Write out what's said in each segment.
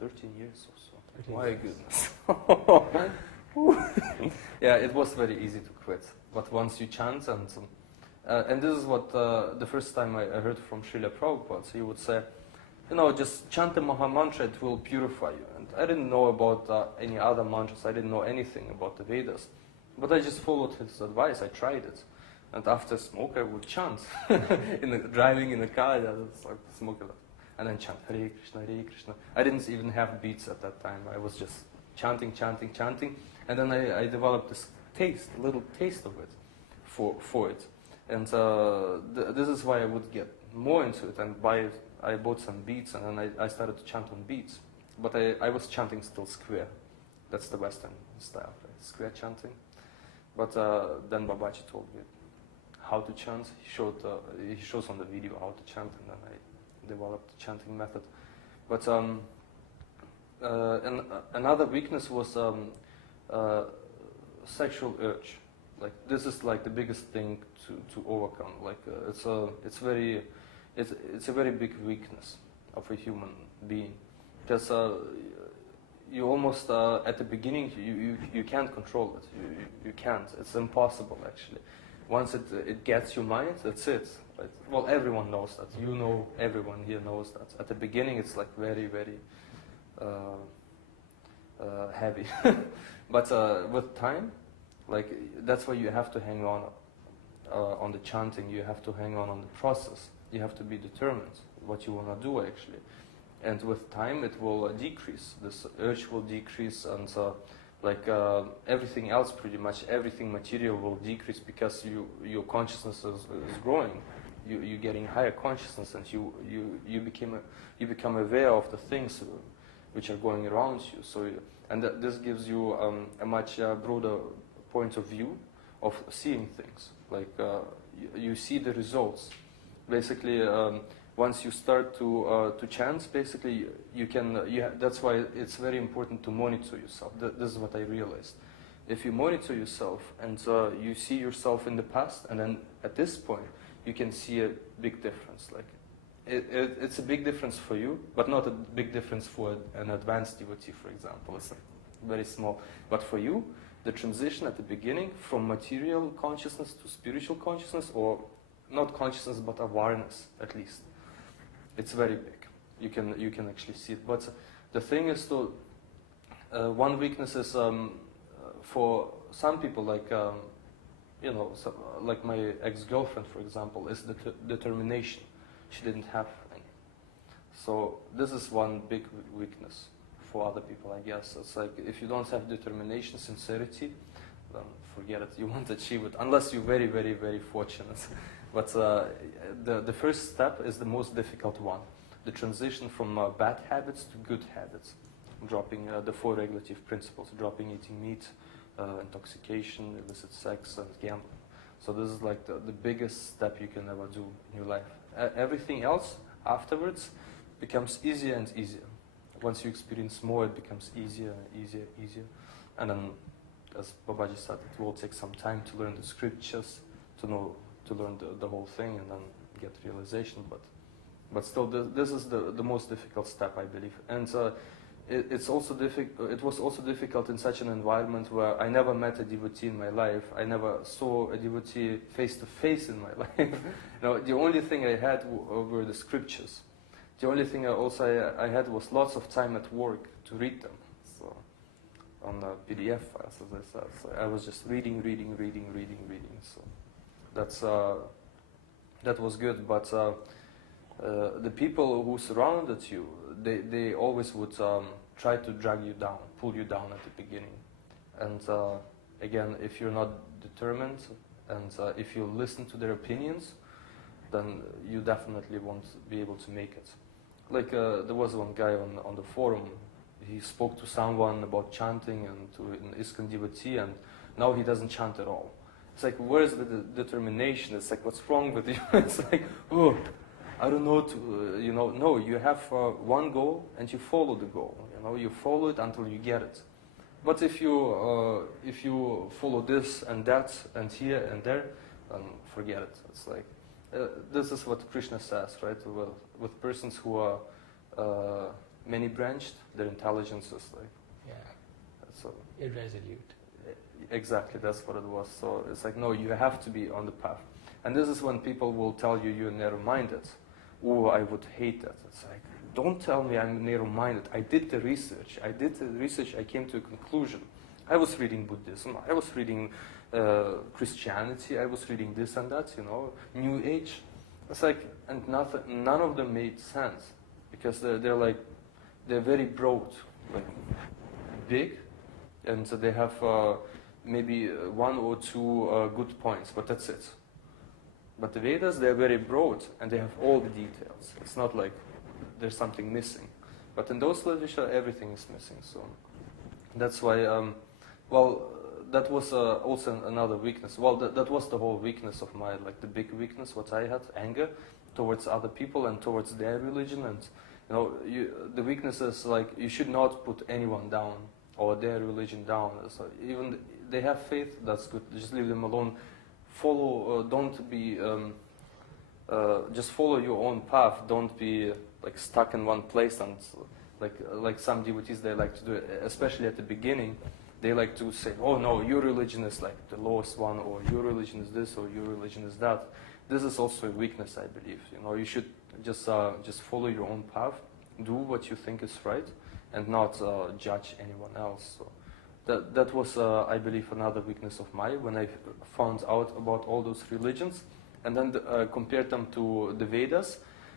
13 years or so. 13 My years. goodness. Yeah, it was very easy to quit. But once you chant, and this is what the first time I heard from Srila Prabhupada, he would say, you know, just chant the Maha Mantra, it will purify you. And I didn't know about any other mantras, I didn't know anything about the Vedas. But I just followed his advice, I tried it. And after smoke, I would chant. Driving in the car, I was like smoking. And then chant, Hare Krishna, Hare Krishna. I didn't even have beats at that time. I was just chanting, chanting, chanting. And then I developed this taste, a little taste of it for it. And this is why I would get more into it. And I bought some beats, and then I started to chant on beats. But I was chanting still square. That's the Western style, right? Square chanting. But then Babaji told me how to chant. He shows on the video how to chant, and then I developed the chanting method. But another weakness was sexual urge. Like this is like the biggest thing to overcome. Like it's a very big weakness of a human being, because you almost at the beginning you can't control it. You can't. It's impossible actually. Once it gets your mind, that's it. Right? Well, everyone knows that. You know, everyone here knows that. At the beginning, it's like very, very heavy. But with time, like that's why you have to hang on the chanting. You have to hang on the process. You have to be determined what you want to do actually. And with time, it will decrease. This urge will decrease, and everything else, pretty much everything material will decrease, because your consciousness is growing. You're getting higher consciousness, and you become aware of the things which are going around you. So this gives you a much broader point of view of seeing things. Like you see the results. Basically, once you start to chant, basically you can. That's why it's very important to monitor yourself. This is what I realized. If you monitor yourself and you see yourself in the past, and then at this point you can see a big difference. Like it's a big difference for you, but not a big difference for an advanced devotee, for example. It's very small. But for you, the transition at the beginning from material consciousness to spiritual consciousness, or not consciousness but awareness at least, it's very big. You can actually see it. But the thing is, though, one weakness is for some people, like like my ex-girlfriend, for example, is determination. She didn't have any. So this is one big weakness for other people, I guess. It's like if you don't have determination, sincerity, then forget it. You won't achieve it unless you're very, very, very fortunate. But the first step is the most difficult one. The transition from bad habits to good habits. Dropping the 4 regulative principles, dropping eating meat, intoxication, illicit sex, and gambling. So this is like the biggest step you can ever do in your life. Everything else afterwards becomes easier and easier. Once you experience more, it becomes easier and easier, easier. And then, as Babaji said, it will take some time to learn the scriptures, to learn the whole thing, and then get realization. But still, this is the most difficult step, I believe. And it was also difficult in such an environment where I never met a devotee in my life. I never saw a devotee face to face in my life. The only thing I had were the scriptures. The only thing I had was lots of time at work to read them. So on the PDF files, as I said. So I was just reading. So that was good. But the people who surrounded you, they always would try to drag you down, pull you down at the beginning. And again, if you're not determined, and if you listen to their opinions, then you definitely won't be able to make it. Like there was one guy on the forum, he spoke to someone about chanting and to an ISKCON devotee, and now he doesn't chant at all. It's like, where's the determination? It's like, what's wrong with you? It's like, oh, I don't know, no, you have one goal and you follow the goal. You follow it until you get it. But if you follow this and that and here and there, then forget it. It's like this is what Krishna says, right? With persons who are many-branched. Their intelligence is like, so irresolute. Exactly, that's what it was. So it's like, no, you have to be on the path. And this is when people will tell you you're narrow-minded. Oh, I would hate that. It's like, don't tell me I'm narrow-minded. I did the research. I came to a conclusion. I was reading Buddhism. I was reading Christianity. I was reading this and that, New Age. It's like, and none of them made sense. Because they're very broad, like big, and so they have maybe one or two good points, but that's it. But the Vedas, they're very broad, and they have all the details. It's not like there's something missing. But in those literature, everything is missing. So that's why, that was also another weakness. Well, that was the whole weakness of my, like the big weakness, what I had, anger towards other people and towards their religion. And the weakness is like, you should not put anyone down or their religion down. So even they have faith, that's good. Just leave them alone. Follow, don't be, just follow your own path. Don't be like stuck in one place and like some devotees, they like to do it, especially at the beginning. They like to say, oh no, your religion is like the lowest one, or your religion is this, or your religion is that. This is also a weakness, I believe. You should just follow your own path, do what you think is right, and not judge anyone else. So that was, I believe, another weakness of mine when I found out about all those religions, and then compared them to the Vedas.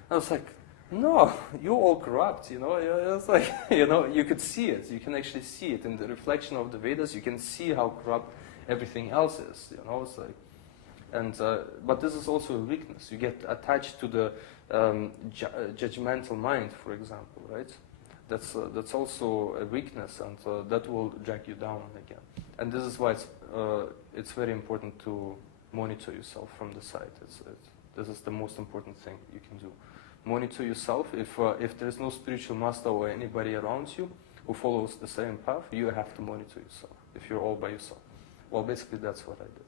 I was like, no, you're all corrupt. It's like, you could see it. You can actually see it in the reflection of the Vedas. You can see how corrupt everything else is. It's like. And but this is also a weakness. You get attached to the judgmental mind, for example, right? That's also a weakness, and that will drag you down again. And this is why it's very important to monitor yourself from the side. This is the most important thing you can do. Monitor yourself. If there is no spiritual master or anybody around you who follows the same path, you have to monitor yourself. If you're all by yourself, well, basically that's what I did.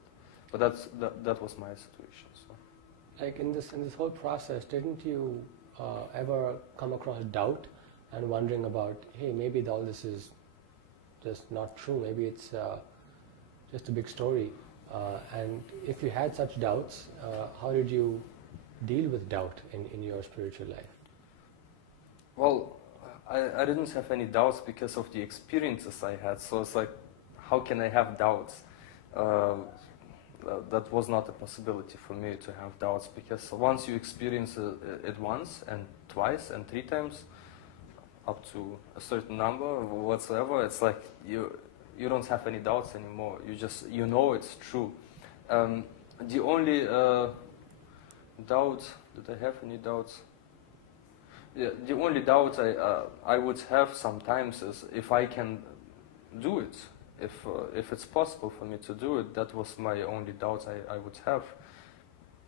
But that was my situation. So. Like in this whole process, didn't you ever come across doubt and wondering about, hey, maybe all this is just not true. Maybe it's just a big story. And if you had such doubts, how did you deal with doubt in your spiritual life? Well, I didn't have any doubts because of the experiences I had. So it's like, how can I have doubts? That was not a possibility for me to have doubts, because once you experience it once and twice and 3 times, up to a certain number or whatsoever, it's like you don't have any doubts anymore. You know it's true. The only doubt, did I have any doubts? Yeah, the only doubt I would have sometimes is if I can do it. If it's possible for me to do it, that was my only doubt I would have.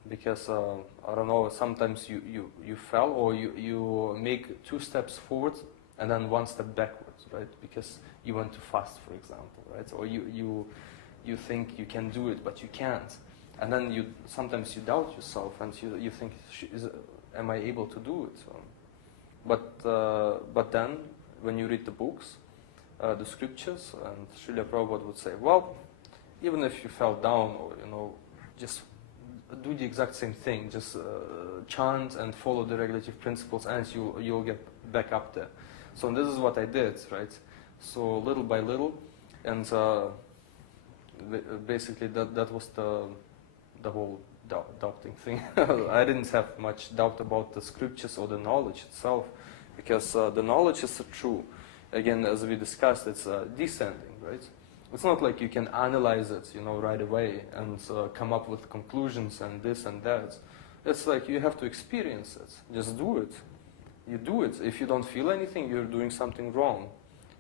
Because, I don't know, sometimes you fell, or you make 2 steps forward and then 1 step backwards, right? Because you went too fast, for example, right? Or you think you can do it, but you can't. And then sometimes you doubt yourself, and you think, am I able to do it? So, but then, when you read the books, the scriptures, and Srila Prabhupada would say, well, even if you fell down, or just do the exact same thing, just chant and follow the regulative principles, and you'll get back up there. So this is what I did, right? So little by little, and basically that was the whole doubting thing. I didn't have much doubt about the scriptures or the knowledge itself, because the knowledge is true. Again, as we discussed, it's descending, right? It's not like you can analyze it, right away and come up with conclusions and this and that. It's like you have to experience it. Just do it. You do it. If you don't feel anything, you're doing something wrong.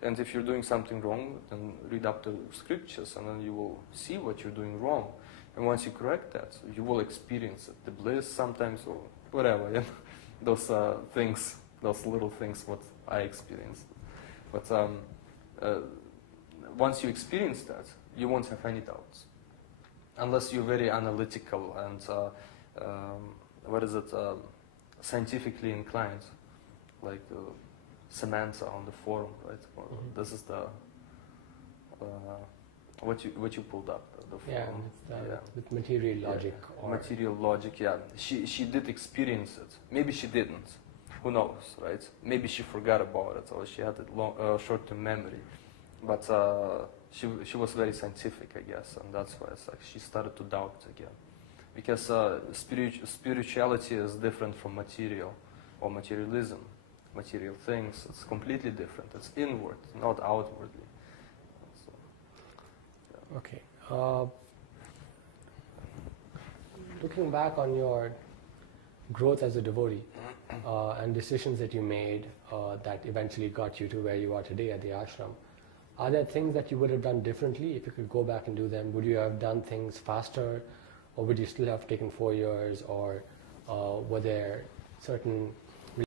And if you're doing something wrong, then read up the scriptures, and then you will see what you're doing wrong. And once you correct that, you will experience it. The bliss sometimes, or whatever. Those things, those little things, what I experienced. But once you experience that, you won't have any doubts. Unless you're very analytical and, scientifically inclined. Like Samantha on the forum, right? Well, this is the what you pulled up. The forum. With material logic. Or material logic, yeah. She did experience it. Maybe she didn't. Who knows, right? Maybe she forgot about it, or she had a short-term memory. But she was very scientific, I guess, and that's why it's like she started to doubt again. Because spirituality is different from material or materialism. Material things, it's completely different. It's inward, not outwardly. So, yeah. Okay. Looking back on your growth as a devotee and decisions that you made that eventually got you to where you are today at the ashram, are there things that you would have done differently if you could go back and do them? Would you have done things faster, or would you still have taken 4 years, or were there certain